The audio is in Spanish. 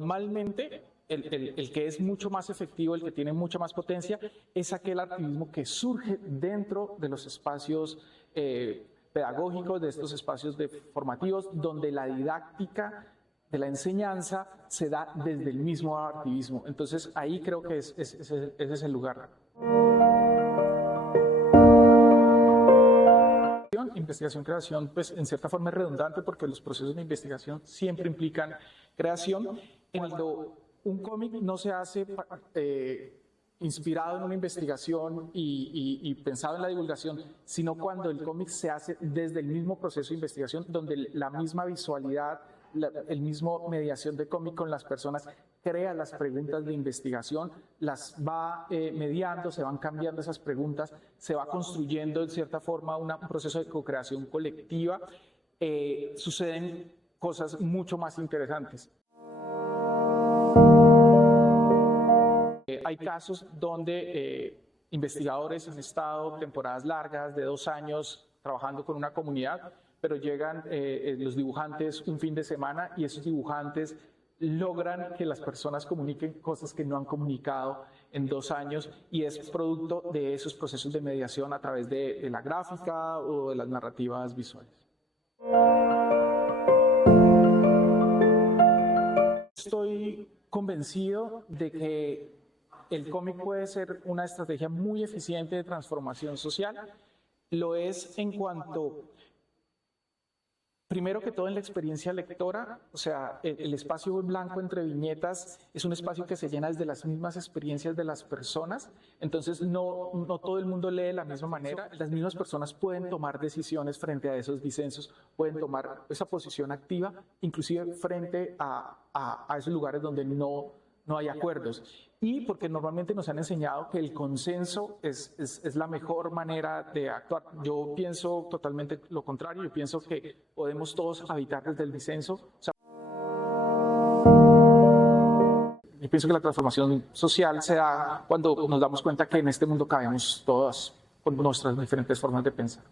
normalmente el que es mucho más efectivo, el que tiene mucha más potencia, es aquel activismo que surge dentro de los espacios pedagógicos, de estos espacios formativos, donde la didáctica de la enseñanza se da desde el mismo activismo. Entonces ahí creo que ese es el lugar. Investigación, creación, pues en cierta forma es redundante porque los procesos de investigación siempre implican creación. Cuando un cómic no se hace inspirado en una investigación y pensado en la divulgación, sino cuando el cómic se hace desde el mismo proceso de investigación, donde la misma visualidad, el mismo mediación de cómic con las personas crea las preguntas de investigación, las va mediando, se van cambiando esas preguntas, se va construyendo en cierta forma un proceso de co-creación colectiva, suceden cosas mucho más interesantes. Hay casos donde investigadores han estado temporadas largas de 2 años trabajando con una comunidad, pero llegan los dibujantes un fin de semana y esos dibujantes logran que las personas comuniquen cosas que no han comunicado en 2 años, y es producto de esos procesos de mediación a través de la gráfica o de las narrativas visuales. Estoy convencido de que el cómic puede ser una estrategia muy eficiente de transformación social. Lo es en cuanto, primero que todo, en la experiencia lectora. O sea, el espacio en blanco entre viñetas es un espacio que se llena desde las mismas experiencias de las personas. Entonces no todo el mundo lee de la misma manera. Las mismas personas pueden tomar decisiones frente a esos disensos, pueden tomar esa posición activa, inclusive frente a esos lugares donde no hay acuerdos. Y porque normalmente nos han enseñado que el consenso es la mejor manera de actuar. Yo pienso totalmente lo contrario. Yo pienso que podemos todos habitar desde el disenso. O sea, yo pienso que la transformación social se da cuando nos damos cuenta que en este mundo cabemos todos con nuestras diferentes formas de pensar.